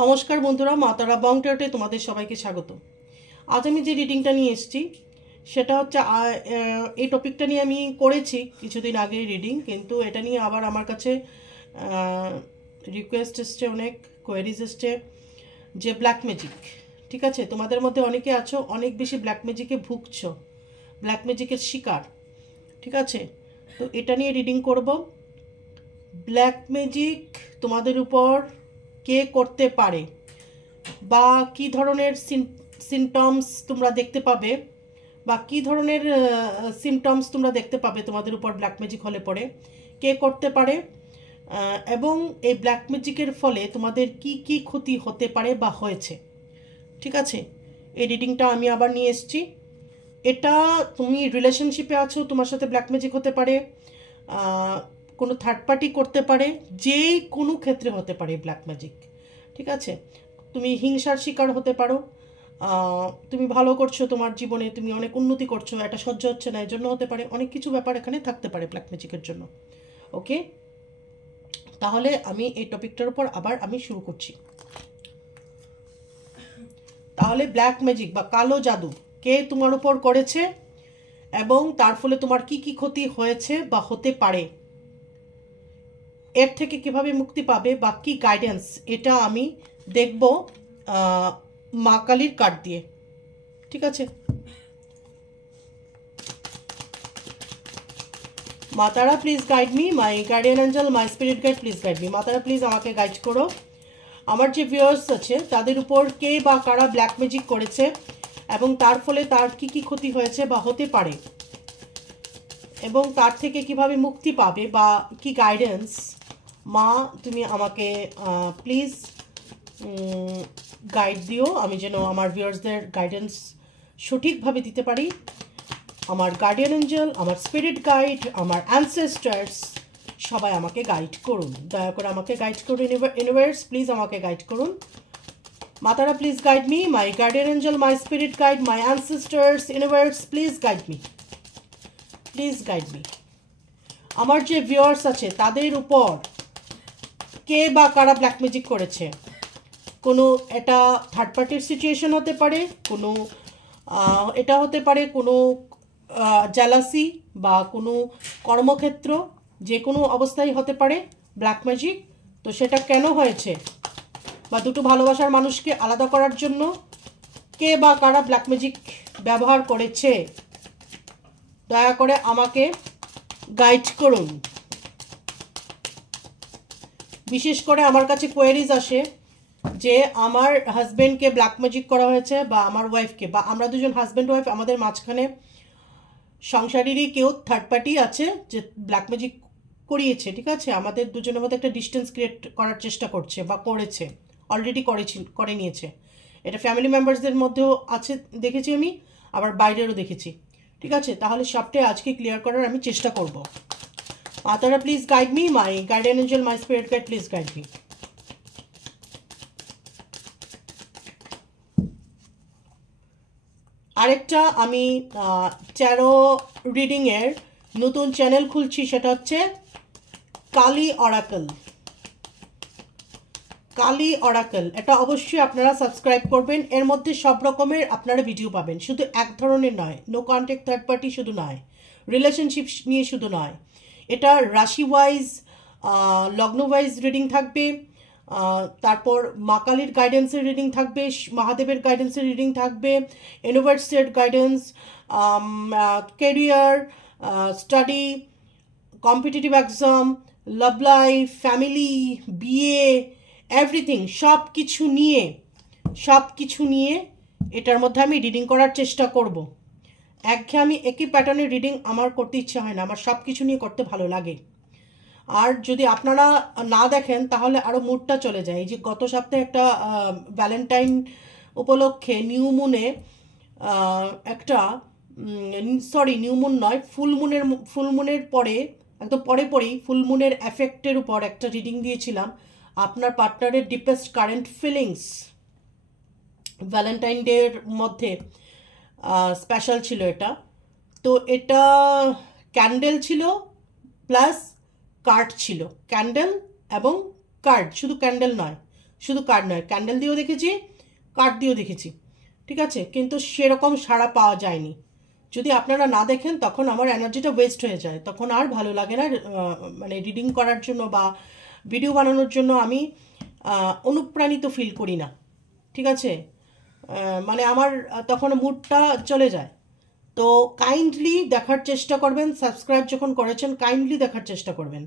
নমস্কার বন্ধুরা, মা তারা বং টারোটে তোমাদের সবাইকে স্বাগত। আজ আমি যে রিডিংটা নিয়ে এসেছি সেটা হচ্ছে এই টপিকটা নিয়ে আমি করেছি কিছুদিন আগে রিডিং, কিন্তু এটা নিয়ে আবার আমার কাছে রিকোয়েস্ট এসছে, অনেক কোয়েরিজ এসছে যে ব্ল্যাক ম্যাজিক। ঠিক আছে, তোমাদের মধ্যে অনেকে আছো অনেক বেশি ব্ল্যাক ম্যাজিকে ভুগছো, ব্ল্যাক ম্যাজিকের শিকার। ঠিক আছে, তো এটা নিয়ে রিডিং করব। ব্ল্যাক ম্যাজিক তোমাদের উপর কে করতে পারে বা কী ধরনের সিমটমস তোমরা দেখতে পাবে বা কী ধরনের সিমটমস তোমরা দেখতে পাবে তোমাদের উপর ব্ল্যাক ম্যাজিক হলে পরে কে করতে পারে, এবং এই ব্ল্যাক ম্যাজিকের ফলে তোমাদের কি কি ক্ষতি হতে পারে বা হয়েছে। ঠিক আছে, এই রিডিংটা আমি আবার নিয়ে এসেছি। এটা তুমি রিলেশনশিপে আছো, তোমার সাথে ব্ল্যাক ম্যাজিক হতে পারে, কোনো থার্ড পার্টি করতে পারে, যে কোনো ক্ষেত্রে হতে পারে ব্ল্যাক ম্যাজিক। ঠিক আছে, তুমি হিংসার শিকার হতে পারো, তুমি ভালো করছো, তোমার জীবনে তুমি অনেক উন্নতি করছো, এটা সহ্য হচ্ছে না, এর জন্য হতে পারে, অনেক কিছু ব্যাপার এখানে থাকতে পারে ব্ল্যাক ম্যাজিকের জন্য। ওকে, তাহলে আমি এই টপিকটার উপর আবার আমি শুরু করছি। তাহলে ব্ল্যাক ম্যাজিক বা কালো জাদু কে তোমার উপর করেছে এবং তার ফলে তোমার কি কি ক্ষতি হয়েছে বা হতে পারে, এর থেকে কিভাবে মুক্তি পাবে বা কি গাইডেন্স, এটা আমি দেখব মা কালীর কার্ড দিয়ে। ঠিক আছে, মা তারা please guide me, my guardian Angel, my spirit guide please guide me. মা তারা প্লিজ আমাকে গাইড করো। আমার যে ভিউয়ার্স আছে তাদের উপর কে বা কারা ব্ল্যাক ম্যাজিক করেছে এবং তার ফলে তার কি কি ক্ষতি হয়েছে বা হতে পারে, এবং তার থেকে কিভাবে মুক্তি পাবে বা কি গাইডেন্স, মা তুমি আমাকে প্লিজ গাইড দিও, আমি যেন আমার ভিউয়ার্সদের গাইডেন্স সঠিকভাবে দিতে পারি। আমার গার্ডিয়ান এঞ্জেল, আমার স্পিরিট গাইড, আমার অ্যানসেস্টার্স সবাই আমাকে গাইড করুন, দয়া করে আমাকে গাইড করুন। ইউনিভার্স প্লিজ আমাকে গাইড করুন। মাতারা please guide me, my guardian angel, my spirit guide, my ancestors, universe please guide me, please guide me. আমার যে ভিউয়ার্স আছে তাদের উপর কে বা কারা ব্ল্যাক ম্যাজিক করেছে, কোনো এটা থার্ড পার্টির সিচুয়েশন হতে পারে, কোনো এটা হতে পারে কোনো জেলাসি বা কোনো কর্মক্ষেত্র, যে কোনো অবস্থায় হতে পারে ব্ল্যাক ম্যাজিক। তো সেটা কেন হয়েছে বা দুটো ভালোবাসার মানুষকে আলাদা করার জন্য কে বা কারা ব্ল্যাক ম্যাজিক ব্যবহার করেছে, দয়া করে আমাকে গাইড করুন। বিশেষ করে আমার কাছে কোয়েরিজ আসে যে আমার হাজব্যান্ডকে ব্ল্যাক ম্যাজিক করা হয়েছে বা আমার ওয়াইফকে, বা আমরা দুজন হাজব্যান্ড ওয়াইফ, আমাদের মাঝখানে সংসারেরই কেউ থার্ড পার্টি আছে যে ব্ল্যাক ম্যাজিক করিয়েছে। ঠিক আছে, আমাদের দুজনের মধ্যে একটা ডিস্টেন্স ক্রিয়েট করার চেষ্টা করছে বা করেছে, অলরেডি করে নিয়েছে। এটা ফ্যামিলি মেম্বার্সদের মধ্যেও আছে, দেখেছি আমি, আবার বাইরেরও দেখেছি। ঠিক আছে, তাহলে সবটাই আজকে ক্লিয়ার করার আমি চেষ্টা করব। মাতারা please guide me, my guardian angel, my spirit guide please guide me. আরেকটা আমি ট্যারো রিডিংয়ের নতুন চ্যানেল খুলছি, সেটা হচ্ছে কালী অরাকল। কালী অরাকল, এটা অবশ্যই আপনারা সাবস্ক্রাইব করবেন। এর মধ্যে সব রকমের আপনারা ভিডিও পাবেন, শুধু এক ধরনের নয়, নো কন্ট্যাক্ট থার্ড পার্টি শুধু নয়, রিলেশনশিপ নিয়ে শুধু নয়, এটা রাশি ওয়াইজ, লগ্ন ওয়াইজ রিডিং থাকবে, তারপর মা কালীর গাইডেন্সের রিডিং থাকবে, মহাদেবের গাইডেন্সের রিডিং থাকবে, ইউনিভার্সের guidance, career, study, competitive exam, love life, family, বিয়ে, এভরিথিং, সব কিছু নিয়ে এটার মধ্যে আমি রিডিং করার চেষ্টা করব। একঘেয়েমি একই প্যাটার্নের রিডিং আমার করতে ইচ্ছে হয় না, আমার সব কিছু নিয়ে করতে ভালো লাগে। আর যদি আপনারা না দেখেন তাহলে আরও মুডটা চলে যায়। এই যে গত সপ্তাহে একটা ভ্যালেন্টাইন উপলক্ষে নিউ মুনে একটা নিউ মুন নয়, ফুলমুনের পরে, একদম পরেই ফুলমুনের এফেক্টের উপর একটা রিডিং দিয়েছিলাম, আপনার পার্টনারের ডিপেস্ট কারেন্ট ফিলিংস। ভ্যালেন্টাইন ডের মধ্যে স্পেশাল ছিল এটা। তো এটা ক্যান্ডেল ছিল প্লাস কার্ড ছিল, ক্যান্ডেল এবং কার্ড, শুধু ক্যান্ডেল নয়, শুধু কার্ড নয়, ক্যান্ডেল দিয়েও দেখেছি, কার্ড দিয়েও দেখেছি, ঠিক আছে, কিন্তু সেরকম সাড়া পাওয়া যায়নি। যদি আপনারা না দেখেন তখন আমার এনার্জিটা ওয়েস্ট হয়ে যায়, তখন আর ভালো লাগে না মানে রিডিং করার জন্য বা ভিডিও বানানোর জন্য আমি অনুপ্রাণিত ফিল করি না, ঠিক আছে। মানে আমার তখন মুডটা চলে যায়। তো কাইন্ডলি দেখার চেষ্টা করবেন, সাবস্ক্রাইব যখন করেছেন কাইন্ডলি দেখার চেষ্টা করবেন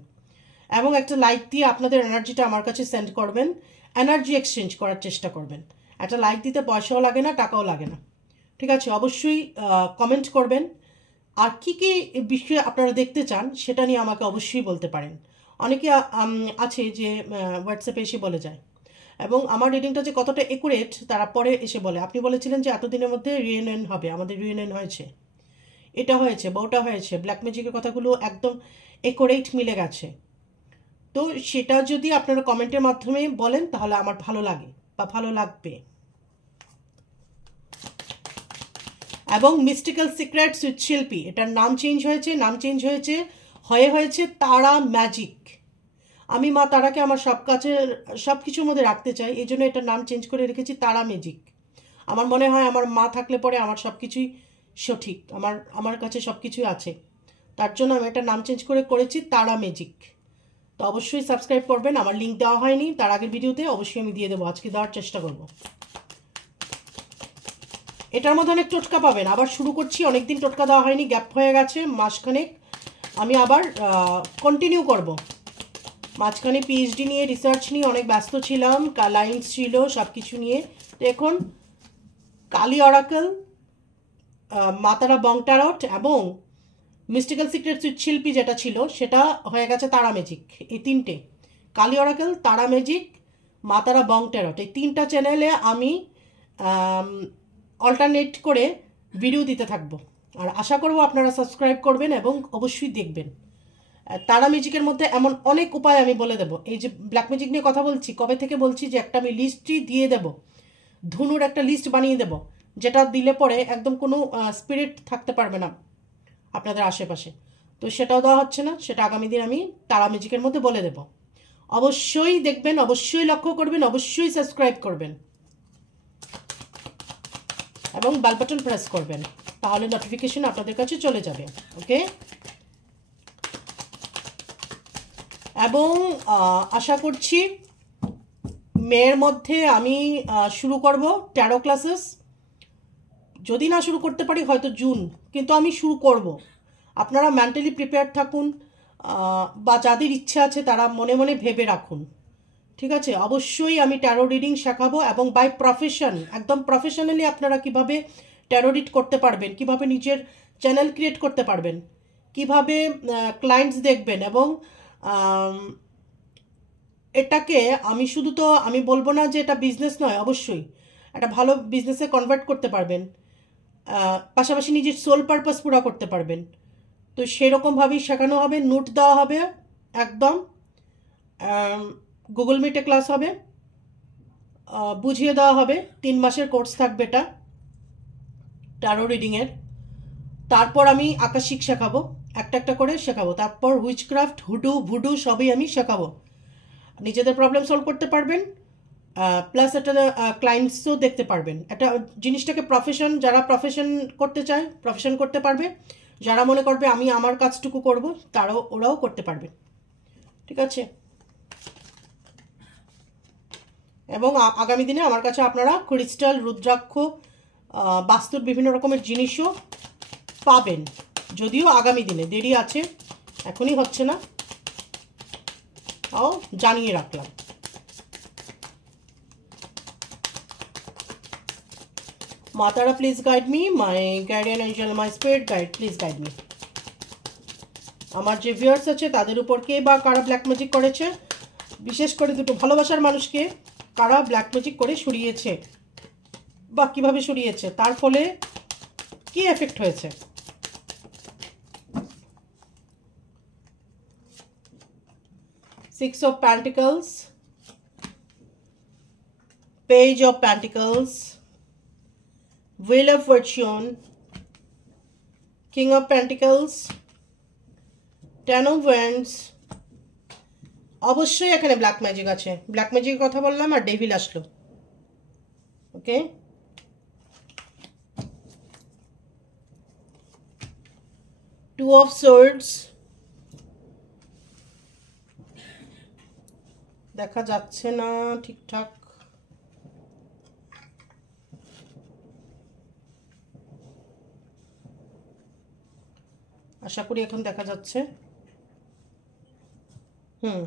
এবং একটা লাইক দিয়ে আপনাদের এনার্জিটা আমার কাছে সেন্ড করবেন, এনার্জি এক্সচেঞ্জ করার চেষ্টা করবেন। একটা লাইক দিতে পয়সাও লাগে না, টাকাও লাগে না, ঠিক আছে। অবশ্যই কমেন্ট করবেন, আর কী কী বিষয়ে আপনারা দেখতে চান সেটা নিয়ে আমাকে অবশ্যই বলতে পারেন। অনেকে আছে যে হোয়াটসঅ্যাপে এসে বলে যায়, এবং আমার রিডিংটা যে কতটা একুরেট তারা পরে এসে বলে, আপনি বলেছিলেন যে এতদিনের মধ্যে রিইউনিয়ন হবে, আমাদের রিইউনিয়ন হয়েছে, এটা হয়েছে বা ওটা হয়েছে, ব্ল্যাক ম্যাজিকের কথাগুলো একদম একুরেট মিলে গেছে। তো সেটা যদি আপনারা কমেন্টের মাধ্যমে বলেন তাহলে আমার ভালো লাগে বা ভালো লাগবে। এবং মিস্টিক্যাল সিক্রেটস উইথ শিল্পী, এটার নাম চেঞ্জ হয়েছে তারা ম্যাজিক। আমি মা তারাকে আমার সব কিছুর মধ্যে রাখতে চাই, এই জন্য এটার নাম চেঞ্জ করে রেখেছি তারা ম্যাজিক। আমার মনে হয় আমার মা থাকলে পরে আমার সব কিছুই সঠিক, আমার কাছে সব কিছুই আছে, তার জন্য আমি এটার নাম চেঞ্জ করেছি তারা ম্যাজিক। তো অবশ্যই সাবস্ক্রাইব করবেন, আমার লিঙ্ক দেওয়া হয়নি তার আগের ভিডিওতে, অবশ্যই আমি দিয়ে দেবো, আজকে দেওয়ার চেষ্টা করব। এটার মধ্যে অনেক টোটকা পাবেন, আবার শুরু করছি, অনেকদিন টোটকা দেওয়া হয়নি, গ্যাপ হয়ে গেছে মাসখানেক, আমি আবার কন্টিনিউ করব। মাঝখানে পিএইচডি নিয়ে রিসার্চ নিয়ে অনেক ব্যস্ত ছিলাম, লাইন্স ছিল সব কিছু নিয়ে। তো এখন কালি অরাকল, মাতারা বং ট্যারট এবং মিস্টিক্যাল সিক্রেটস উইথ শিল্পী যেটা ছিল সেটা হয়ে গেছে তারা ম্যাজিক। এই তিনটে, কালি অরাকল, তারা ম্যাজিক, মাতারা বং ট্যারট, এই তিনটা চ্যানেলে আমি অল্টারনেট করে ভিডিও দিতে থাকবো, আর আশা করব আপনারা সাবস্ক্রাইব করবেন এবং অবশ্যই দেখবেন। তারা ম্যাজিকের মধ্যে এমন অনেক উপায় আমি বলে দেবো। এই যে ব্ল্যাক ম্যাজিক নিয়ে কথা বলছি, কবে থেকে বলছি যে একটা আমি লিস্টই দিয়ে দেব, ধনুর একটা লিস্ট বানিয়ে দেব, যেটা দিলে পরে একদম কোনো স্পিরিট থাকতে পারবে না আপনাদের আশেপাশে। তো সেটাও দেওয়া হচ্ছে না, সেটা আগামী দিন আমি তারা ম্যাজিকের মধ্যে বলে দেব। অবশ্যই দেখবেন, অবশ্যই লক্ষ্য করবেন, অবশ্যই সাবস্ক্রাইব করবেন এবং বেল বাটন প্রেস করবেন, তাহলে নোটিফিকেশন আপনাদের কাছে চলে যাবে। ওকে, এবং আশা করছি মেয়ের মধ্যে আমি শুরু করব ট্যারো ক্লাসেস, যদি না শুরু করতে পারি হয়তো জুন, কিন্তু আমি শুরু করব। আপনারা মেন্টালি প্রিপেয়ার থাকুন, বা যাদের ইচ্ছা আছে তারা মনে মনে ভেবে রাখুন, ঠিক আছে। অবশ্যই আমি ট্যারো রিডিং শেখাবো, এবং বাই প্রফেশন, একদম প্রফেশনালি আপনারা কিভাবে ট্যারো রিড করতে পারবেন, কিভাবে নিজের চ্যানেল ক্রিয়েট করতে পারবেন, কিভাবে ক্লায়েন্টস দেখবেন, এবং এটাকে আমি শুধু তো আমি বলবো না যে এটা বিজনেস নয়, অবশ্যই একটা ভালো বিজনেসে কনভার্ট করতে পারবেন, পাশাপাশি নিজের সোল পারপাস পুরো করতে পারবেন। তো সেরকমভাবেই শেখানো হবে, নোট দেওয়া হবে, একদম গুগল মিটে ক্লাস হবে, বুঝিয়ে দেওয়া হবে, 3 মাসের কোর্স থাকবে এটা ট্যারো রিডিংয়ের। তারপর আমি আকাশিক শেখাবো, একটা একটা করে শেখাবো, তারপর হুইচক্রাফট, ভুডু সবই আমি শেখাবো, নিজেদের প্রবলেম সলভ করতে পারবেন, প্লাস একটা ক্লায়েন্টসও দেখতে পারবেন। একটা জিনিসটাকে প্রফেশন, যারা প্রফেশন করতে চায় প্রফেশন করতে পারবে, যারা মনে করবে আমি আমার কাজটুকু করব ওরাও করতে পারবে, ঠিক আছে। এবং আগামী দিনে আমার কাছে আপনারা ক্রিস্টাল, রুদ্রাক্ষ, বাস্তুর বিভিন্ন রকমের জিনিসও পাবেন, যদিও আগামী দিনে, দেরি আছে, এখনই হচ্ছে না, তাও জানিয়ে রাখলাম। মাতারা please guide me, my guardian angel, my spirit guide, please guide me. আমার যে ভিউয়ার্স আছে তাদের উপর কে বা কারা ব্ল্যাক ম্যাজিক করেছে, বিশেষ করে দুটো ভালোবাসার মানুষকে কারা ব্ল্যাক ম্যাজিক করে সরিয়েছে বা কীভাবে সরিয়েছে, তার ফলে কি এফেক্ট হয়েছে। Six of Pentacles, Page of Pentacles, Wheel of Fortune, King of Pentacles, Ten of Wands, অবশ্যই এখানে ব্ল্যাক ম্যাজিক আছে, ব্ল্যাক ম্যাজিকের কথা বললাম আর ডেভিল আসলো। ওকে, টু অফ সোর্ডস দেখা যাচ্ছে না ঠিকঠাক, আশা করি এখন দেখা যাচ্ছে। Hmm,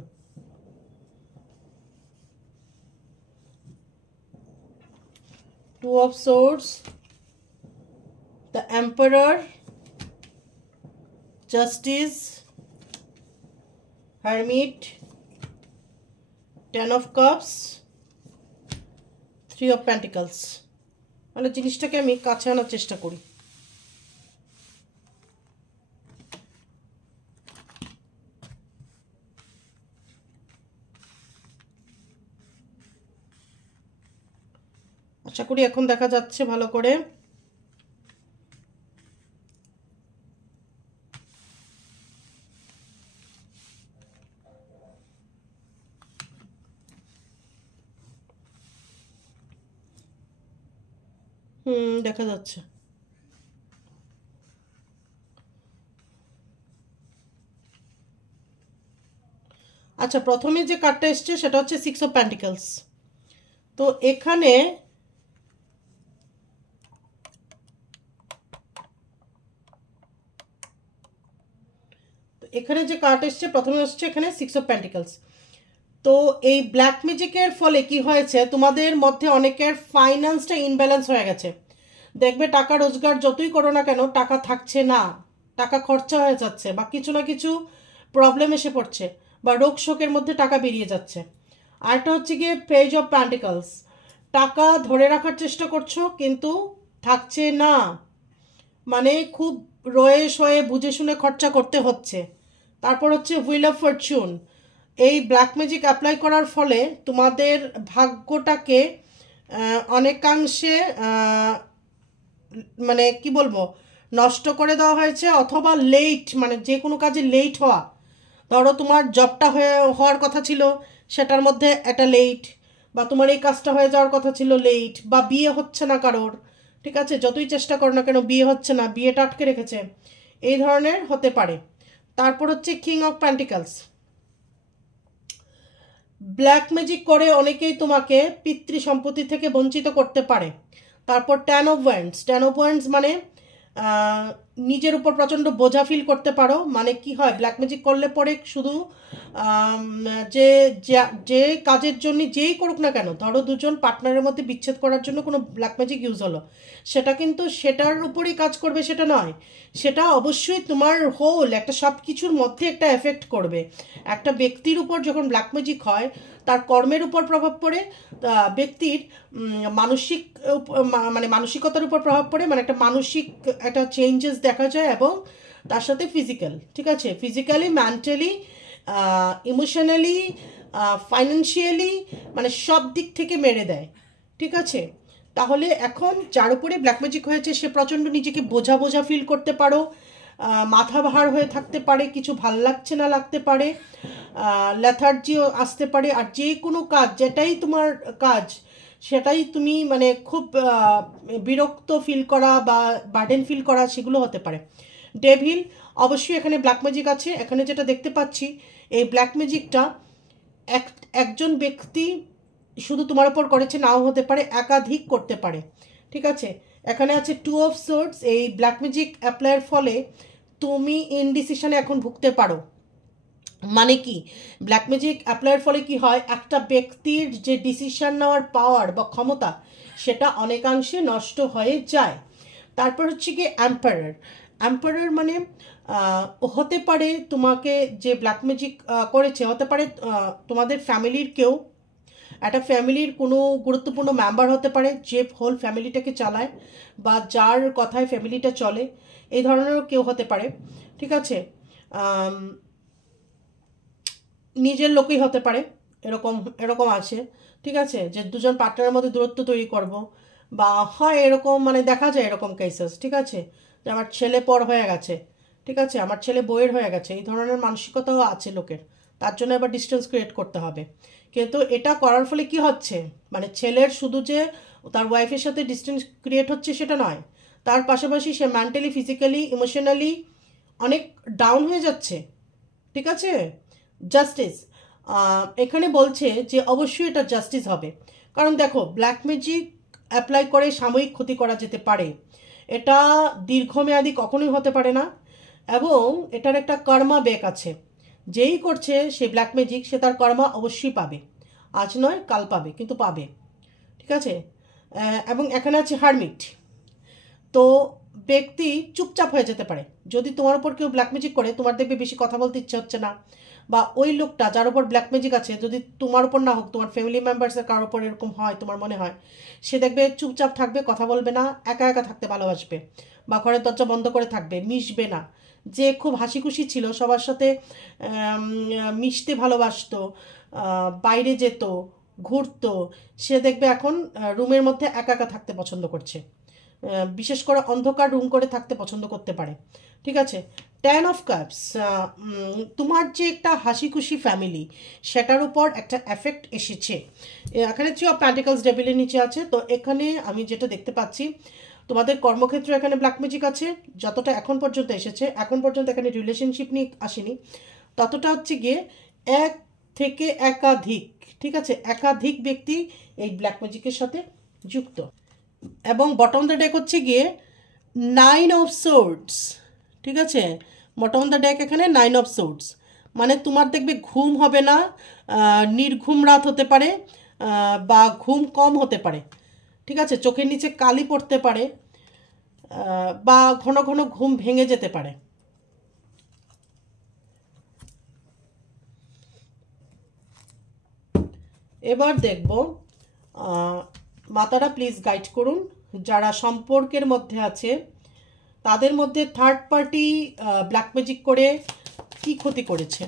two of swords, the emperor, justice, hermit, ten of cups, three of pentacles. মানে জিনিসটাকে আমি কাছে আনার চেষ্টা করি। আশা করি এখন দেখা যাচ্ছে ভালো করে। দেখা যাচ্ছে। আচ্ছা, প্রথমে যে কার্ডটা এসছে সেটা হচ্ছে সিক্স অফ পেন্টিকলস। তো এখানে এখানে যে কার্ড এসছে প্রথমে হচ্ছে এখানে সিক্স অফ পেন্টিকলস। তো এই ব্ল্যাক ম্যাজিকের ফলে কি হয়েছে, তোমাদের মধ্যে অনেকের ফাইন্যান্সটা ইনব্যালেন্স হয়ে গেছে। দেখবে টাকা রোজগার যতই করো না কেন টাকা থাকছে না, টাকা খরচা হয়ে যাচ্ছে, বা কিছু না কিছু প্রবলেম এসে পড়ছে, বা রোগ শোকের মধ্যে টাকা বেরিয়ে যাচ্ছে। আরেকটা হচ্ছে গিয়ে পেজ অফ প্যান্টিকলস, টাকা ধরে রাখার চেষ্টা করছো কিন্তু থাকছে না, মানে খুব রয়ে শয়ে বুঝে শুনে খরচা করতে হচ্ছে। তারপর হচ্ছে হুইল অফ ফরচুন, এই ব্ল্যাক ম্যাজিক অ্যাপ্লাই করার ফলে তোমাদের ভাগ্যটাকে অনেকাংশে মানে কি বলবো নষ্ট করে দেওয়া হয়েছে, অথবা লেট, মানে যে কোনো কাজে লেট হওয়া। ধরো তোমার জবটা হওয়ার কথা ছিল, সেটার মধ্যে একটা লেট, বা তোমার এই কাজটা হয়ে যাওয়ার কথা ছিল লেট, বা বিয়ে হচ্ছে না কারোর, ঠিক আছে, যতই চেষ্টা করো না কেন বিয়ে হচ্ছে না, বিয়েটা আটকে রেখেছে, এই ধরনের হতে পারে। তারপর হচ্ছে king of pentacles, black magic করে অনেকেই তোমাকে পিতৃ সম্পত্তি থেকে বঞ্চিত করতে পারে। তারপর ten of wands, ten of wands মানে নিজের উপর প্রচণ্ড বোঝা ফিল করতে পারো। মানে কি হয়, ব্ল্যাক ম্যাজিক করলে পরে শুধু আম, যে যে কাজের জন্য যেই করুক না কেন, ধরো দুজন পার্টনারের মধ্যে বিচ্ছেদ করার জন্য কোনো ব্ল্যাক ম্যাজিক ইউজ হলো, সেটা কিন্তু সেটার উপরেই কাজ করবে সেটা নয়, সেটা অবশ্যই তোমার হোল একটা সব কিছুর মধ্যে একটা এফেক্ট করবে। একটা ব্যক্তির উপর যখন ব্ল্যাক ম্যাজিক হয় তার কর্মের উপর প্রভাব পড়ে, ব্যক্তির মানসিক মানে মানসিকতার উপর প্রভাব পড়ে, মানে একটা মানসিক একটা চেঞ্জেস দেখা যায়, এবং তার সাথে ফিজিক্যাল, ঠিক আছে, ফিজিক্যালি, মেন্টালি, ইমোশনালি, ফাইন্যান্সিয়ালি, মানে সব দিক থেকে মেরে দেয়, ঠিক আছে। তাহলে এখন যার উপরে ব্ল্যাক ম্যাজিক হয়েছে সে প্রচণ্ড নিজেকে বোঝা বোঝা ফিল করতে পারো, মাথা ভার হয়ে থাকতে পারে, কিছু ভাল লাগছে না লাগতে পারে, লেথার্জিও আসতে পারে, আর যে কোনো কাজ যেটাই তোমার কাজ সেটাই তুমি মানে খুব বিরক্ত ফিল করা বা বার্ডেন ফিল করা সেগুলো হতে পারে। ডেভিল, অবশ্যই এখানে ব্ল্যাক ম্যাজিক আছে। এখানে যেটা দেখতে পাচ্ছি এই ব্ল্যাক ম্যাজিকটা একজন ব্যক্তি শুধু তোমার উপর করেছে নাও হতে পারে, একাধিক করতে পারে, ঠিক আছে। এখানে আছে টু অফ সোর্ডস, এই ব্ল্যাক ম্যাজিক অ্যাপ্লাইয়ের ফলে তুমি ইনডিসিশনে এখন ভুগতে পারো। মানে কি, ব্ল্যাক ম্যাজিক অ্যাপ্লাইয়ের ফলে কি হয়, একটা ব্যক্তির যে ডিসিশন নেওয়ার পাওয়ার বা ক্ষমতা সেটা অনেকাংশে নষ্ট হয়ে যায়। তারপর হচ্ছে কি এম্পায়ার, এম্পায়ার মানে হতে পারে তোমাকে যে ব্ল্যাক ম্যাজিক করেছে, হতে পারে তোমাদের ফ্যামিলির কেউ, একটা ফ্যামিলির কোনো গুরুত্বপূর্ণ মেম্বার হতে পারে যে হোল ফ্যামিলিটাকে চালায়, বা যার কথায় ফ্যামিলিটা চলে, এই ধরনেরও কেউ হতে পারে, ঠিক আছে। নিজের লোকই হতে পারে, এরকম এরকম আছে, ঠিক আছে, যে দুজন পার্টনারের মধ্যে দূরত্ব তৈরি করব, বা হয় এরকম, মানে দেখা যায় এরকম কেসেস, ঠিক আছে, যে আমার ছেলে পর হয়ে গেছে, ঠিক আছে, আমার ছেলে বইয়ের হয়ে গেছে, এই ধরনের মানসিকতাও আছে লোকের। তার জন্য আবার ডিস্টেন্স ক্রিয়েট করতে হবে। কিন্তু এটা করার ফলে কি হচ্ছে, মানে ছেলের শুধু যে তার ওয়াইফের সাথে ডিস্টেন্স ক্রিয়েট হচ্ছে সেটা নয়, তার পাশাপাশি সে মেন্টালি, ফিজিক্যালি, ইমোশনালি অনেক ডাউন হয়ে যাচ্ছে। ঠিক আছে, জাস্টিস এখানে বলছে যে অবশ্যই এটা জাস্টিস হবে। কারণ দেখো, ব্ল্যাক ম্যাজিক অ্যাপ্লাই করে সাময়িক ক্ষতি করা যেতে পারে, এটা দীর্ঘমেয়াদী কখনোই হতে পারে না, এবং এটার একটা কর্মা ব্যাক আছে। যেই করছে সে ব্ল্যাক ম্যাজিক, সে তার কর্মা অবশ্যই পাবে, আজ নয় কাল পাবে, কিন্তু পাবে। ঠিক আছে, এবং এখানে আছে হারমিট। তো ব্যক্তি চুপচাপ হয়ে যেতে পারে। যদি তোমার উপর কেউ ব্ল্যাক ম্যাজিক করে, তোমার দেখবে বেশি কথা বলতে ইচ্ছে হচ্ছে না, বা ওই লোকটা যার উপর ব্ল্যাক ম্যাজিক আছে, যদি তোমার উপর না হোক, তোমার ফ্যামিলি মেম্বার্সের কারোর উপর এরকম হয়, তোমার মনে হয়, সে দেখবে চুপচাপ থাকবে, কথা বলবে না, একা একা থাকতে ভালোবাসবে, বা ঘরের দরজা বন্ধ করে থাকবে, মিশবে না। যে খুব হাসি খুশি ছিল, সবার সাথে মিশতে ভালোবাসতো, বাইরে যেত, ঘুরতো, সে দেখবে এখন রুমের মধ্যে একা একা থাকতে পছন্দ করছে, বিশেষ করে অন্ধকার রুম করে থাকতে পছন্দ করতে পারে। ঠিক আছে, 10 অফ কাপস, তোমার যে একটা হাসি খুশি ফ্যামিলি, সেটার উপর একটা এফেক্ট এসেছে। এখানে 3 অফ প্যান্টিকলস টেবিলের নিচে আছে। তো এখানে আমি যেটা দেখতে পাচ্ছি, তোমাদের কর্মক্ষেত্রে এখানে ব্ল্যাক ম্যাজিক আছে, যতটা এখন পর্যন্ত এসেছে। এখন পর্যন্ত এখানে রিলেশনশিপ নিয়ে আসেনি, ততটা হচ্ছে গিয়ে এক থেকে একাধিক, ঠিক আছে, একাধিক ব্যক্তি এই ব্ল্যাক ম্যাজিকের সাথে যুক্ত। এবং বটম দ্য ডেক হচ্ছে গিয়ে 9 অফ সোর্ডস। ঠিক আছে, বটম দ্য ডেক এখানে 9 অফ সোর্ডস, মানে তোমার দেখবে ঘুম হবে না, নির্ঘুম রাত হতে পারে, বা ঘুম কম হতে পারে। ঠিক আছে, চোখের নিচে কালি পড়তে পারে, বা ঘন ঘন ঘুম ভেঙে যেতে পারে। এবার দেখব, মাতারা প্লিজ গাইড করুন, যারা সম্পর্কের মধ্যে আছে তাদের মধ্যে থার্ড পার্টি ব্ল্যাক ম্যাজিক করে কি ক্ষতি করেছে,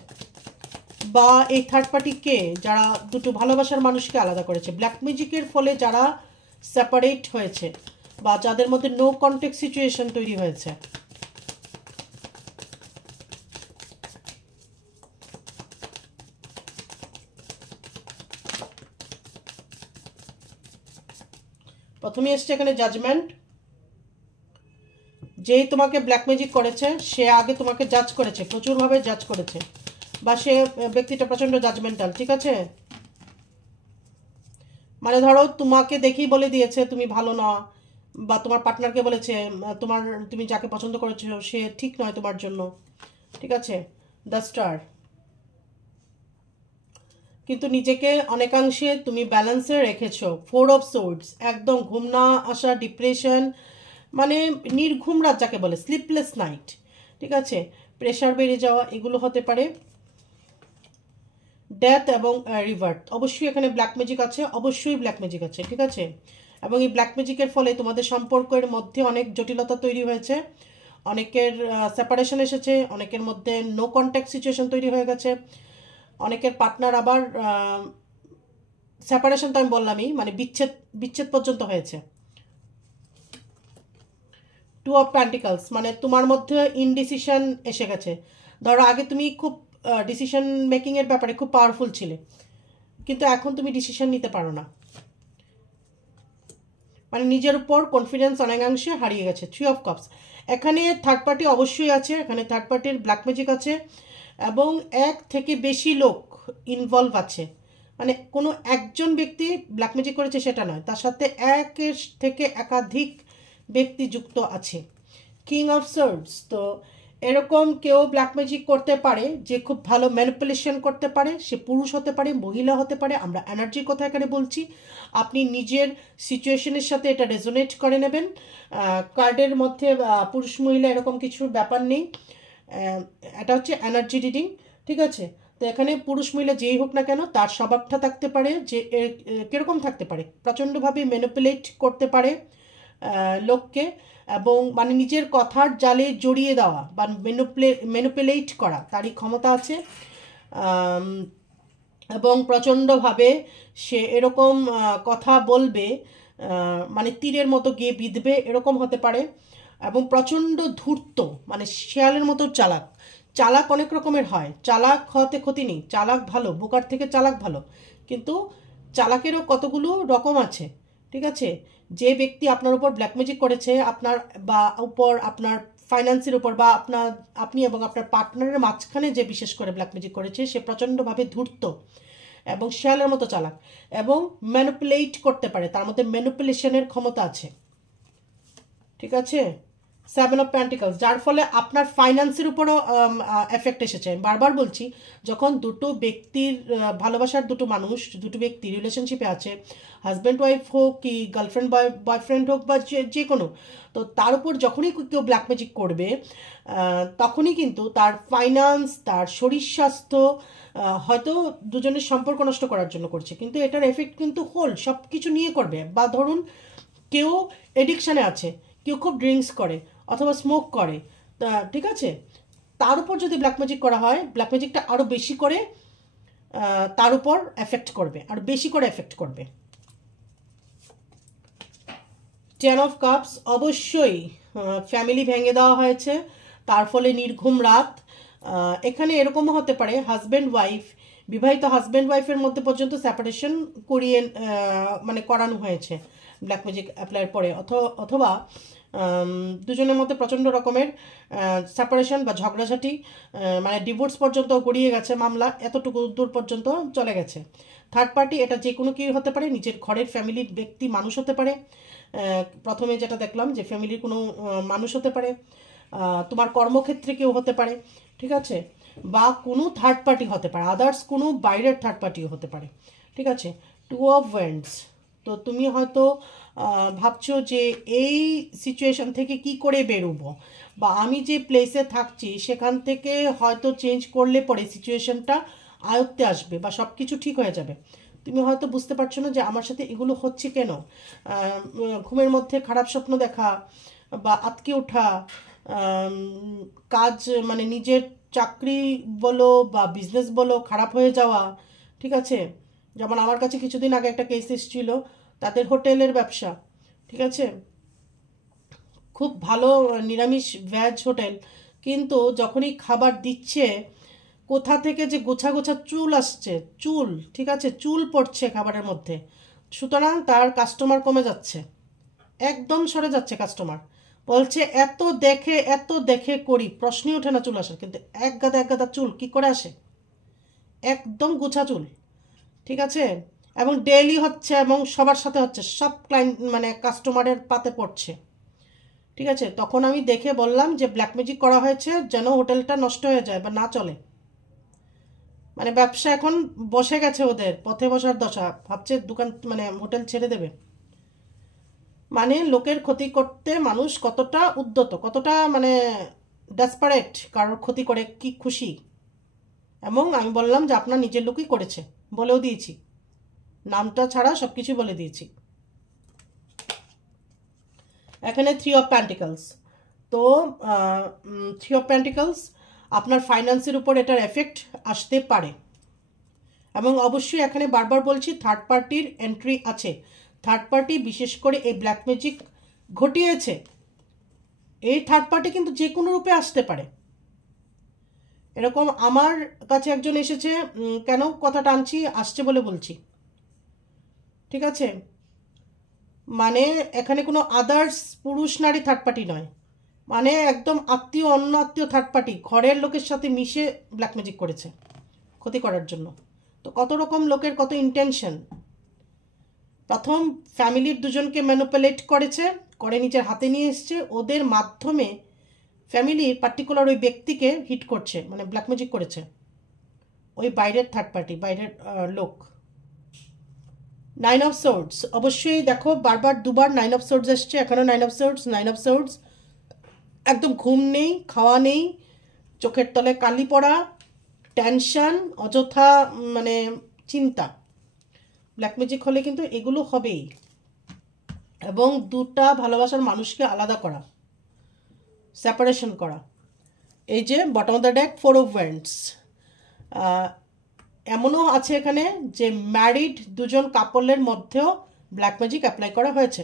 বা এই থার্ড পার্টি কে, যারা দুটো ভালোবাসার মানুষকে আলাদা করেছে। ব্ল্যাক ম্যাজিকের ফলে যারা সেপারেট হয়েছে, বা যাদের মধ্যে নো কন্ট্যাক্ট সিচুয়েশন তৈরি হয়েছে। প্রথমে এসছে এখানে জাজমেন্ট। যেই তোমাকে ব্ল্যাক ম্যাজিক করেছে সে আগে তোমাকে জাজ করেছে, প্রচুরভাবে জাজ করেছে, বা সে ব্যক্তিটা প্রচণ্ড জাজমেন্টাল। ঠিক আছে, মানে ধরো তোমাকে দেখেই বলে দিয়েছে তুমি ভালো না, বা তোমার পার্টনারকে বলেছে তুমি যাকে পছন্দ করেছো সে ঠিক নয় তোমার জন্য। ঠিক আছে, দ্য স্টার। কিন্তু নিজেকে অনেকাংশে তুমি ব্যালেন্সে রেখেছো। 4 অফ সোর্ডস, একদম ঘুম না আসা, ডিপ্রেশন, মানে নির্ঘুম রাত যাকে বলে, স্লিপলেস নাইট। ঠিক আছে, প্রেশার বেড়ে যাওয়া, এগুলো হতে পারে। ডেথ এবং রিভার্ট, অবশ্যই এখানে ব্ল্যাক ম্যাজিক আছে, অবশ্যই ব্ল্যাক ম্যাজিক আছে। ঠিক আছে, এবং এই ব্ল্যাক ম্যাজিকের ফলে তোমাদের সম্পর্কের মধ্যে অনেক জটিলতা তৈরি হয়েছে, অনেকের সেপারেশন এসেছে, অনেকের মধ্যে নো কন্ট্যাক্ট সিচুয়েশন তৈরি হয়ে গেছে, অনেকের পার্টনার আবার সেপারেশন তো আমি বললামই, মানে বিচ্ছেদ বিচ্ছেদ পর্যন্ত হয়েছে। 2 অফ প্যান্টিকলস, মানে তোমার মধ্যে ইনডিসিশন এসে গেছে। ধরো আগে তুমি খুব ডিসিশন মেকিংয়ের ব্যাপারে খুব পাওয়ারফুল ছিলে, কিন্তু এখন তুমি ডিসিশন নিতে পারো না, মানে নিজের উপর কনফিডেন্স অনেকাংশে হারিয়ে গেছে। 3 অফ কাপস, এখানে থার্ড পার্টি অবশ্যই আছে, এখানে থার্ড পার্টির ব্ল্যাক ম্যাজিক আছে, এবং এক থেকে বেশি লোক ইনভলভ আছে, মানে কোনো একজন ব্যক্তি ব্ল্যাক ম্যাজিক করেছে সেটা নয়, তার সাথে একের থেকে একাধিক ব্যক্তি যুক্ত আছে। কিং অফ সোর্ডস, তো এরকম কেউ ব্ল্যাক ম্যাজিক করতে পারে যে খুব ভালো ম্যানিপুলেশন করতে পারে, সে পুরুষ হতে পারে, মহিলা হতে পারে, আমরা এনার্জির কথা এখানে বলছি। আপনি নিজের সিচুয়েশনের সাথে এটা রেজোনেট করে নেবেন। কার্ডের মধ্যে পুরুষ মহিলা এরকম কিছু ব্যাপার নেই, এটা হচ্ছে এনার্জি রিডিং। ঠিক আছে, তো এখানে পুরুষ মহিলা যেই হোক না কেন, তার স্বভাবটা থাকতে পারে যে কীরকম থাকতে পারে, প্রচণ্ডভাবে ম্যানিপুলেট করতে পারে লোককে, এবং মানে নিজের কথার জালে জড়িয়ে দেওয়া বা ম্যানিপুলেট করা তারই ক্ষমতা আছে। এবং প্রচণ্ডভাবে সে এরকম কথা বলবে, মানে তীরের মতো গিয়ে বিঁধবে, এরকম হতে পারে। এবং প্রচণ্ড ধূর্ত, মানে শেয়ালের মতো চালাক, চালাক অনেক রকমের হয়, চালাক হতে ক্ষতি নেই, চালাক ভালো, বোকার থেকে চালাক ভালো, কিন্তু চালাকেরও কতগুলো রকম আছে। ঠিক আছে, যে ব্যক্তি আপনার উপর ব্ল্যাক ম্যাজিক করেছে, আপনার বা উপর আপনার ফাইন্যান্সের উপর বা আপনি এবং আপনার পার্টনারের মাঝখানে যে বিশেষ করে ব্ল্যাক ম্যাজিক করেছে, সে প্রচণ্ডভাবে ধূর্ত এবং শেয়ালের মতো চালাক এবং ম্যানিপুলেট করতে পারে, তার মধ্যে ম্যানিপুলেশনের ক্ষমতা আছে। ঠিক আছে, 7 অফ পেন্টিকলস, যার ফলে আপনার ফাইন্যান্সের উপরও এফেক্ট এসেছে। আমি বারবার বলছি, যখন দুটো ব্যক্তির ভালোবাসার দুটো ব্যক্তি রিলেশনশিপে আছে, হাজব্যান্ড ওয়াইফ হোক কি গার্লফ্রেন্ড বয়ফ্রেন্ড হোক বা যে কোনো, তো তার উপর যখনই কেউ ব্ল্যাক ম্যাজিক করবে, তখনই কিন্তু তার ফাইন্যান্স, তার শরীর স্বাস্থ্য, হয়তো দুজনের সম্পর্ক নষ্ট করার জন্য করছে, কিন্তু এটার এফেক্ট কিন্তু হোল সব কিছু নিয়ে করবে। বা ধরুন কেউ এডিকশানে আছে, কেউ খুব ড্রিঙ্কস করে অথবা স্মোক করে, ঠিক আছে, তার উপর যদি ব্ল্যাক ম্যাজিক করা হয়, ব্ল্যাক ম্যাজিকটা আরও বেশি করে তার উপর এফেক্ট করবে, আরও বেশি করে এফেক্ট করবে। 10 অফ কাপস, অবশ্যই ফ্যামিলি ভেঙে দেওয়া হয়েছে, তার ফলে নির্ঘুম রাত। এখানে এরকমও হতে পারে হাজব্যান্ড ওয়াইফ, বিবাহিত হাজব্যান্ড ওয়াইফের মধ্যে পর্যন্ত সেপারেশন করিয়ে মানে করানো হয়েছে ব্ল্যাক ম্যাজিক অ্যাপ্লাইয়ের পরে, অথবা দুজনের মধ্যে প্রচণ্ড রকমের সেপারেশন বা ঝগড়াঝাটি, মানে ডিভোর্স পর্যন্ত গড়িয়ে গেছে, মামলা এতটুকু দূর পর্যন্ত চলে গেছে। থার্ড পার্টি, এটা যে কোনো কেউ হতে পারে, নিজের ঘরের ফ্যামিলির ব্যক্তি মানুষ হতে পারে, প্রথমে যেটা দেখলাম যে ফ্যামিলির কোনো মানুষ হতে পারে, তোমার কর্মক্ষেত্রে কেউ হতে পারে, ঠিক আছে, বা কোনো থার্ড পার্টি হতে পারে, আদার্স কোনো বাইরের থার্ড পার্টিও হতে পারে। ঠিক আছে, 2 অফ ওয়ান্ডস, তো তুমি হয়তো ভাবছো যে এই সিচুয়েশন থেকে কি করে বেরোবো, বা আমি যে প্লেসে থাকছি সেখান থেকে হয়তো চেঞ্জ করলে পরে সিচুয়েশনটা আয়ত্তে আসবে বা সব কিছু ঠিক হয়ে যাবে। তুমি হয়তো বুঝতে পারছো না যে আমার সাথে এগুলো হচ্ছে কেন। ঘুমের মধ্যে খারাপ স্বপ্ন দেখা বা আটকে ওঠা, কাজ মানে নিজের চাকরি বলো বা বিজনেস বলো খারাপ হয়ে যাওয়া। ঠিক আছে, যেমন আমার কাছে কিছুদিন আগে একটা কেস এসেছিল, তাদের হোটেলের ব্যবসা, ঠিক আছে, খুব ভালো নিরামিষ ভেজ হোটেল, কিন্তু যখনই খাবার দিচ্ছে কোথা থেকে যে গোছা গোছা চুল আসছে, চুল, ঠিক আছে, চুল পড়ছে খাবারের মধ্যে, সুতরাং তার কাস্টমার কমে যাচ্ছে, একদম সরে যাচ্ছে কাস্টমার। বলছে এত দেখে করি, প্রশ্নই ওঠে না চুল আসার, কিন্তু এক গাদা চুল কি করে আসে, একদম গোছা চুল। ঠিক আছে, এবং ডেইলি হচ্ছে এবং সবার সাথে হচ্ছে, সব ক্লায়েন্ট মানে কাস্টমারের পাতে পড়ছে। ঠিক আছে, তখন আমি দেখে বললাম যে ব্ল্যাক ম্যাজিক করা হয়েছে যেন হোটেলটা নষ্ট হয়ে যায় বা না চলে, মানে ব্যবসা এখন বসে গেছে, ওদের পথে বসার দশা, ভাবছে দোকান মানে হোটেল ছেড়ে দেবে। মানে লোকের ক্ষতি করতে মানুষ কতটা উদ্যত, কতটা মানে ডেসপারেট, কারোর ক্ষতি করে কি খুশি। এবং আমি বললাম যে আপনার নিজের লোকই করেছে, বলেও দিয়েছি, নামটা ছাড়া সব কিছু বলে দিয়েছি। এখানে 3 অফ পেন্টিকলস, তো 3 অফ পেন্টিকলস, আপনার ফাইন্যান্সের উপর এটার এফেক্ট আসতে পারে। এবং অবশ্যই এখানে বারবার বলছি থার্ড পার্টির এন্ট্রি আছে, থার্ড পার্টি বিশেষ করে এই ব্ল্যাক ম্যাজিক ঘটিয়েছে, এই থার্ড পার্টি কিন্তু যে কোনো রূপে আসতে পারে। এরকম আমার কাছে একজন এসেছে, কেন কথাটা আনছি, আসছে বলে বলছি। ঠিক আছে, মানে এখানে কোনো আদার্স পুরুষ নারী থার্ড পার্টি নয়, মানে একদম আত্মীয়, অন্য আত্মীয় থার্ড পার্টি, ঘরের লোকের সাথে মিশে ব্ল্যাক ম্যাজিক করেছে ক্ষতি করার জন্য। তো কত রকম লোকের কত ইন্টেনশন। প্রথম ফ্যামিলির দুজনকে ম্যানিপুলেট করেছে, করে নিজের হাতে নিয়ে এসছে, ওদের মাধ্যমে ফ্যামিলির পার্টিকুলার ওই ব্যক্তিকে হিট করছে, মানে ব্ল্যাক ম্যাজিক করেছে ওই বাইরের থার্ড পার্টি, বাইরের লোক। 9 অফ সোর্ডস, অবশ্যই দেখো বারবার দুবার 9 অফ সোর্ডস এসছে, এখানেও 9 অফ সোর্ডস, 9 অফ সোর্ডস, একদম ঘুম নেই, খাওয়া নেই, চোখের তলে কালি পড়া, টেনশন, অযথা মানে চিন্তা। ব্ল্যাক ম্যাজিক হলে কিন্তু এগুলো হবেই। এবং দুটা ভালোবাসার মানুষকে আলাদা করা, সেপারেশন করা। এই যে bottom of the deck 4 of wands, এমনও আছে এখানে যে ম্যারিড দুজন কাপলের মধ্যেও ব্ল্যাক ম্যাজিক অ্যাপ্লাই করা হয়েছে।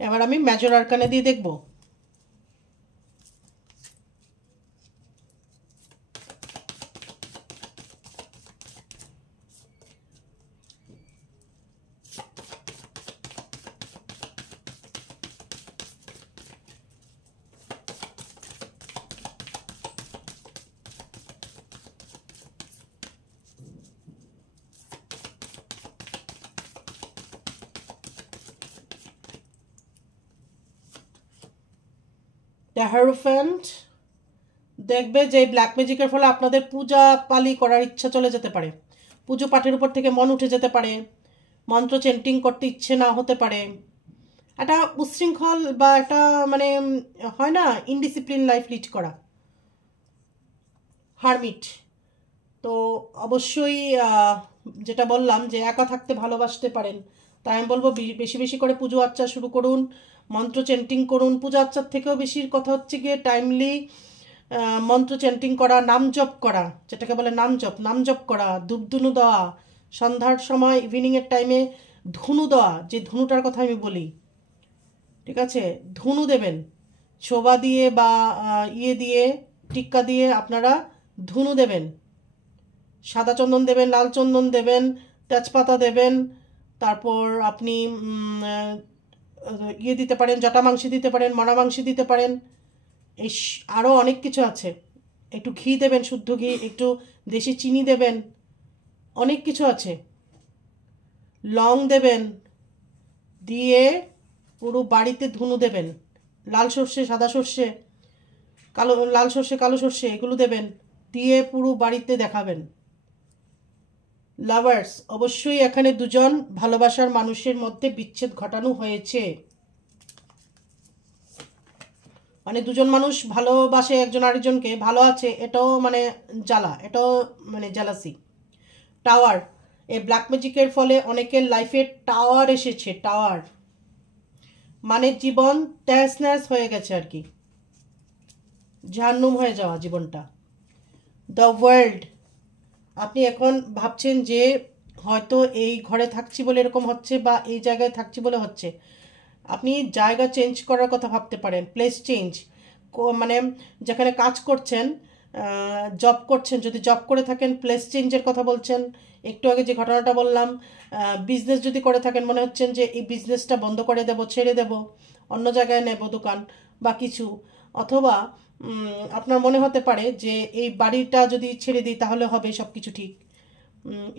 এবার আমি মেজর আরকানে দিয়ে দেখব। দ্য হেরোফ্যান্ট, দেখবে যে ব্ল্যাক ম্যাজিকের ফলে আপনাদের পূজা পালি করার ইচ্ছা চলে যেতে পারে, পুজো পাঠের উপর থেকে মন উঠে যেতে পারে, মন্ত্র চেন্টিং করতে ইচ্ছে না হতে পারে, একটা উচ্ছৃঙ্খল বা একটা মানে হয় না ইনডিসিপ্লিন লাইফ লিড করা, হারমিট। তো অবশ্যই যেটা বললাম যে একা থাকতে ভালোবাসতে পারেন, তাই আমি বলবো বেশি বেশি করে পুজো আর্চা শুরু করুন, মন্ত্র চেন্টিং করুন। পূজা আর্চার থেকেও বেশির কথা হচ্ছে গিয়ে টাইমলি মন্ত্র চেন্টিং করা, নাম জপ করা, যেটাকে বলে নাম জপ করা, ধূপধুনু দেওয়া, সন্ধ্যার সময় ইভিনিংয়ের টাইমে ধুনু দেওয়া, যে ধুনুটার কথা আমি বলি, ঠিক আছে, ধুনু দেবেন, ছোবা দিয়ে বা ইয়ে দিয়ে, টিক্কা দিয়ে আপনারা ধুনু দেবেন, সাদা চন্দন দেবেন, লাল চন্দন দেবেন, তেজপাতা দেবেন, তারপর আপনি ইয়ে দিতে পারেন, জটা মাংসি দিতে পারেন, মরা মাংসি দিতে পারেন, এই আরও অনেক কিছু আছে। একটু ঘি দেবেন, শুদ্ধ ঘি, একটু দেশি চিনি দেবেন, অনেক কিছু আছে, লং দেবেন, দিয়ে পুরো বাড়িতে ধুনু দেবেন, লাল সর্ষে, সাদা সর্ষে, কালো, লাল সর্ষে, কালো সর্ষে, এগুলো দেবেন, দিয়ে পুরো বাড়িতে দেখাবেন। লাভার্স, অবশ্যই এখানে দুজন ভালোবাসার মানুষের মধ্যে বিচ্ছেদ ঘটানো হয়েছে, মানে দুজন মানুষ ভালোবাসে একজন আরেকজনকে, ভালো আছে, এটাও মানে জ্বালা, এটাও মানে জ্যালাসি। টাওয়ার, এই ব্ল্যাক ম্যাজিকের ফলে অনেকের লাইফে টাওয়ার এসেছে, টাওয়ার মানে জীবন তহস নহস হয়ে গেছে আর কি, জাহান্নুম হয়ে যাওয়া জীবনটা। দ্য ওয়ার্ল্ড, আপনি এখন ভাবছেন যে হয়তো এই ঘরে থাকছি বলে এরকম হচ্ছে, বা এই জায়গায় থাকছি বলে হচ্ছে, আপনি জায়গা চেঞ্জ করার কথা ভাবতে পারেন, প্লেস চেঞ্জ, মানে যেখানে কাজ করছেন, জব করছেন, যদি জব করে থাকেন প্লেস চেঞ্জের কথা বলছেন। একটু আগে যে ঘটনাটা বললাম, বিজনেস যদি করে থাকেন, মনে হচ্ছেন যে এই বিজনেসটা বন্ধ করে দেব, ছেড়ে দেব, অন্য জায়গায় নেব দোকান বা কিছু, অথবা আপনার মনে হতে পারে যে এই বাড়িটা যদি ছেড়ে দিই তাহলে হবে সব কিছু ঠিক,